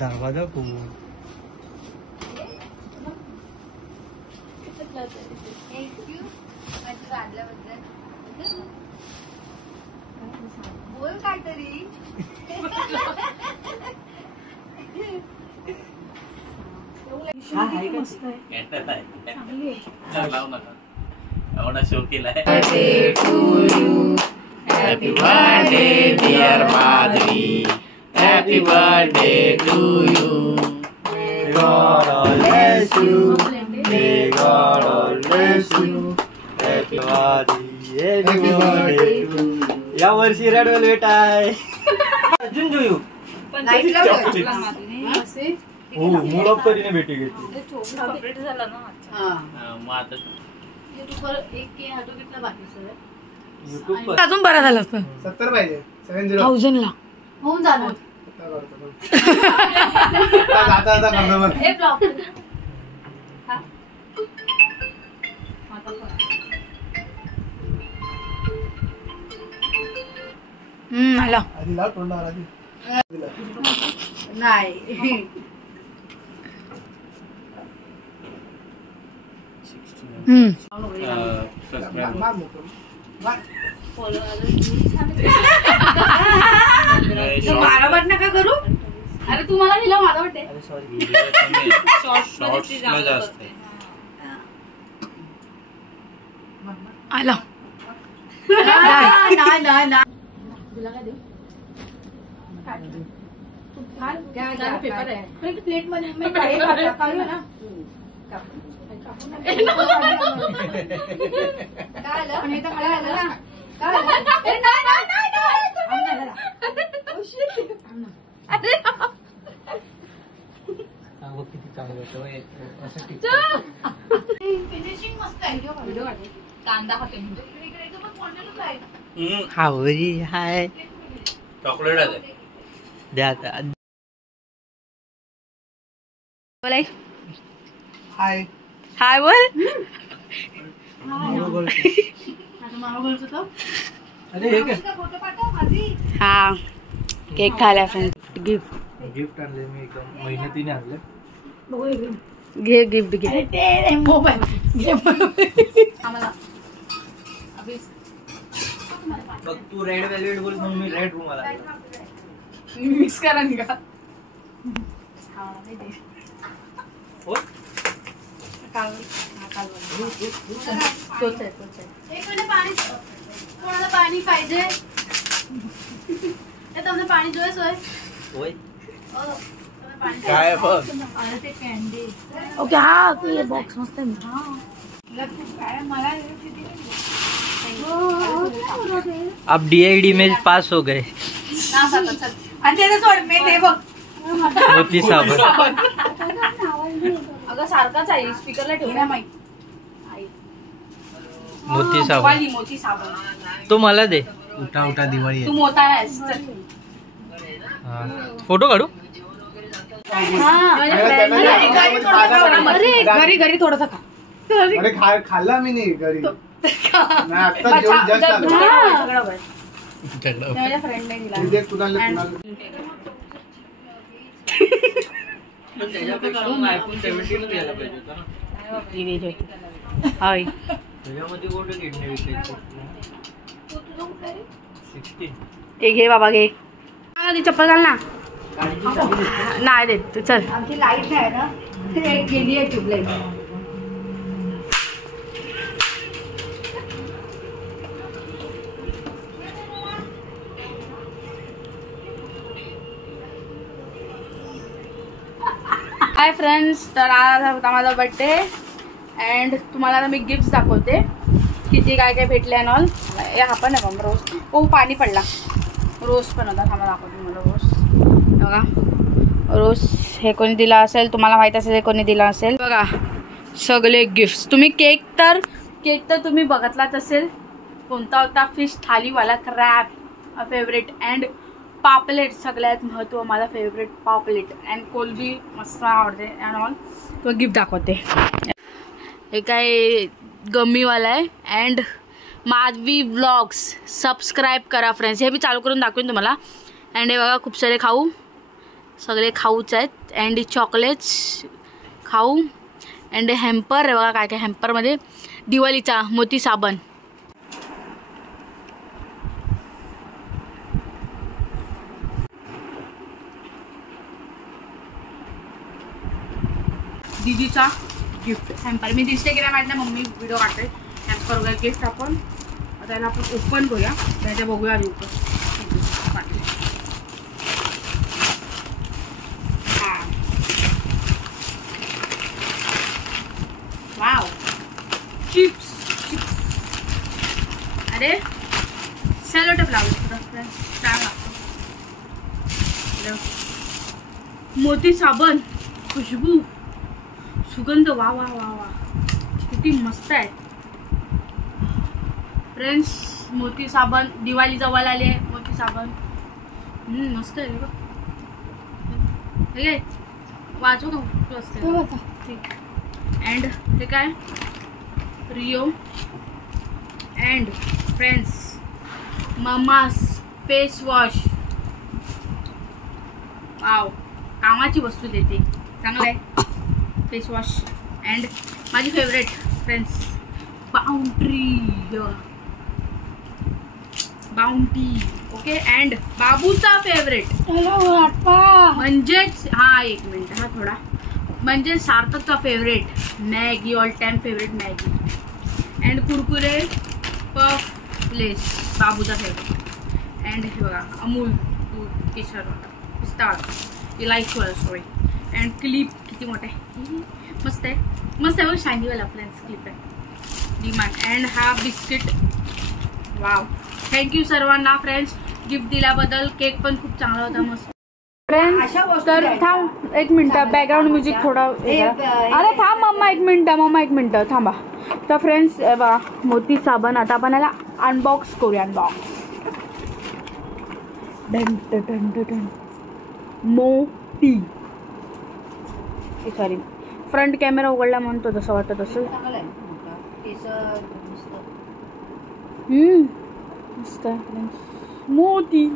दावा दाखवू बोल काहीतरी एवढा शो केलाय. Happy birthday dear Madhavi, happy birthday to you. God bless you, may God bless you. Happy birthday to you. या वर्षी रेड वेलवेट आहे. अजून जोयू हो मुलं परीने भेटी घेतली. कंप्लीट झाला ना. मग आता YouTube अजून बरा झाला असतं. 70 पाहिजे 70 1000 ला होऊन जाणार. आला नाही बाराबाट नका करू. अरे तुम्हाला दिलं माझा वाटते. आला प्लेट मध्ये किती चांगलं फिनिशिंग मस्त आहे. कांदा खाते हावरी हाय चॉकलेट आहे द्या हाय हाय बोल. अरे हे काय हा केक खायला फ्रेंड्स. गिफ्ट आणले मी एकदम मेहनतीने आणले. घे गिफ्ट घे. मोबाईल बघ तू रेड वेलवेट बोल म्हणून मी रेड रूम आला. मिक्स करा निघा. हो कोणाला पाणी पाहिजे તમને પાણી જોઈએ સોય होय काय बघ अरे ते कॅन्डी ओके हा ये बॉक्स मस्त आहे. आप DID में पास हो गए. आणि त्याचं सोड मी ते बघ मोती साबण अगं सारखाच आहे स्पीकरला ठेवूया माहिती. मोती साबण मोती साबण तो मला दे. उठा उठा दिवाळी तू मोठा आहेस. फोटो काढू. घरी घरी थोडासा खा. अरे खाल्ला मी नाही घरी. माझ्या फ्रेंडने दिला. आयफोन 17 घ्यायला पाहिजे होता ना. त्याच्यामध्ये कुठे किडनी विकायची 16. ते घे बाबा घे. ती चप्पल घाल ना. नाही देत चल. आमची लाईट नाही ना एक गेली आहे ट्यूबलाईट. हाय फ्रेंड्स, तर आज होता माझा बर्थडे अँड तुम्हाला आता मी गिफ्ट दाखवते किती काय काय भेटले अँड ऑल. हा पण आहे रोज. ओ पाणी पडला. रोज पण होता. थांबा दाखवते मला रोज. बघा रोज हे कोणी दिला असेल तुम्हाला माहीत असेल हे कोणी दिला असेल. बघा सगळे गिफ्ट्स. तुम्ही केक तर तुम्ही बघितलाच असेल कोणता होता. फिश थालीवाला क्रॅब फेवरेट अँड पापलेट सगळ्यात महत्त्व माझा फेवरेट पापलेट अँड कोलबी मस्त आवडते अँड ऑल. तो गिफ्ट दाखवते. हे काय गम्मीवाला आहे अँड माधवी व्लॉग्स सबस्क्राईब करा फ्रेंड्स. हे मी चालू करून दाखवेन तुम्हाला. अँड हे बघा खूप सारे खाऊ, सगळे खाऊच आहेत. अँड चॉकलेट्स खाऊ. अँड हॅम्पर आहे बघा, काय काय हॅम्परमध्ये दिवाळीचा मोती साबण. दीदीचा गिफ्ट हॅम्पर. मी दिसते की नाही माहिती नाही, मम्मी व्हिडिओ काढते. हॅम्पर वगैरे गिफ्ट आपण त्याला आपण ओपन करूया. त्याच्या बघूया आधी ओपन. हां वाव चिप्स. अरे सॅलो टेप लावलं छान लागतो. मोती साबण, खुशबू, सुगंध. वा वा वा वा किती मस्त आहे फ्रेंड्स. मोती साबण दिवाळी जवळ आले. मोती साबण मस्त आहे बघ. हे वाचू का मस्त ठीक. अँड हे काय Rio. And friends mama's face wash. Wow कामाची वस्तू देते, चांगलं आहे फेस वॉश. अँड माझी favourite friends bounty. Okay. And बाबूचा फेवरेट म्हणजेच हा एक मिनिट हा थोडा म्हणजे सार्थकचा favourite Maggi. All time favourite Maggi. And Kurkure puff Lays बाबूचा फेवरेट. अँड हे बघा अमूल दूध केशर पिस्तावाला इलायचीवाला सॉरी. अँड क्लिप किती मोठा आहे, मस्त आहे मस्त आहे बघ. शायनीवाला फ्रेंड्स क्लिप आहे डिमांड. अँड हा बिस्किट. वाव थँक्यू सर्वांना फ्रेंड्स गिफ्ट दिल्याबद्दल. केक पण खूप चांगला होता मस्त फ्रेंड्स. तर थांब एक मिनटं, बॅकग्राऊंड म्युझिक थोडा. अरे थांब मम्मा एक मिनटं थांबा. तर फ्रेंड्स बघा मोती साबण. आता आपण याला अनबॉक्स करूया. अनबॉक्स मोती सॉरी फ्रंट कॅमेरा उघडला म्हणतो तसं वाटत असेल. मस्त आहे मोती.